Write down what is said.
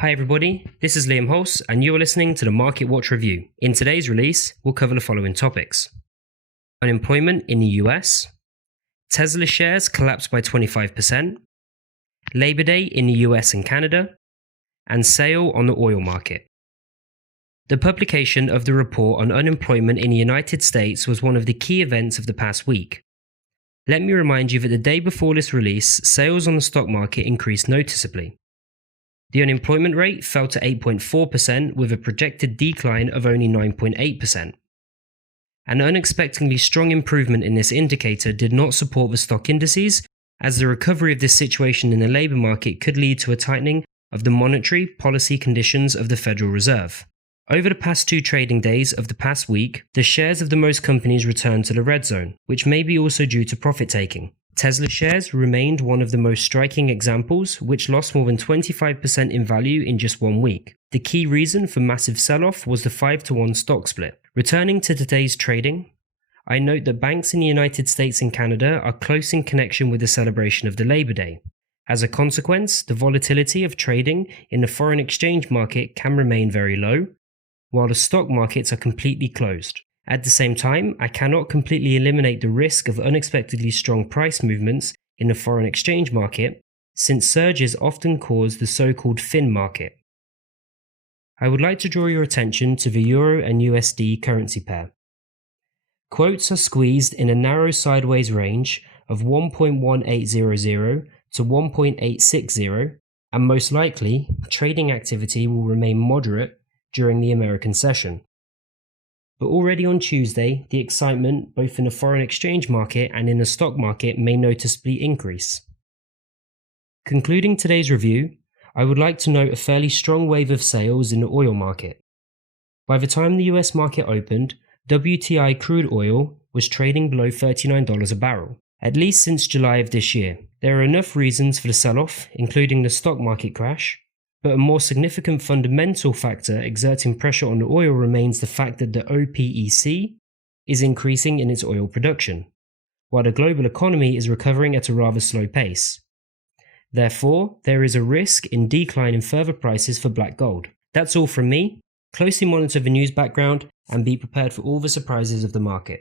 Hi everybody, this is Liam Hulse and you are listening to the Market Watch Review. In today's release, we'll cover the following topics. Unemployment in the US, Tesla shares collapsed by 25%, Labor Day in the US and Canada, and sale on the oil market. The publication of the report on unemployment in the United States was one of the key events of the past week. Let me remind you that the day before this release, sales on the stock market increased noticeably. The unemployment rate fell to 8.4% with a projected decline of only 9.8%. An unexpectedly strong improvement in this indicator did not support the stock indices, as the recovery of this situation in the labour market could lead to a tightening of the monetary policy conditions of the Federal Reserve. Over the past 2 trading days of the past week, the shares of the most companies returned to the red zone, which may be also due to profit taking. Tesla shares remained one of the most striking examples, which lost more than 25% in value in just 1 week. The key reason for massive sell-off was the 5-to-1 stock split. Returning to today's trading, I note that banks in the United States and Canada are close in connection with the celebration of the Labor Day. As a consequence, the volatility of trading in the foreign exchange market can remain very low, while the stock markets are completely closed. At the same time, I cannot completely eliminate the risk of unexpectedly strong price movements in the foreign exchange market, since surges often cause the so-called fin market. I would like to draw your attention to the Euro and USD currency pair. Quotes are squeezed in a narrow sideways range of 1.1800 to 1.860, and most likely, trading activity will remain moderate during the American session. But already on Tuesday, the excitement both in the foreign exchange market and in the stock market may noticeably increase. Concluding today's review, I would like to note a fairly strong wave of sales in the oil market. By the time the US market opened, WTI crude oil was trading below $39 a barrel, at least since July of this year. There are enough reasons for the sell-off, including the stock market crash, but a more significant fundamental factor exerting pressure on the oil remains the fact that the OPEC is increasing in its oil production, while the global economy is recovering at a rather slow pace. Therefore, there is a risk in decline in further prices for black gold. That's all from me. Closely monitor the news background and be prepared for all the surprises of the market.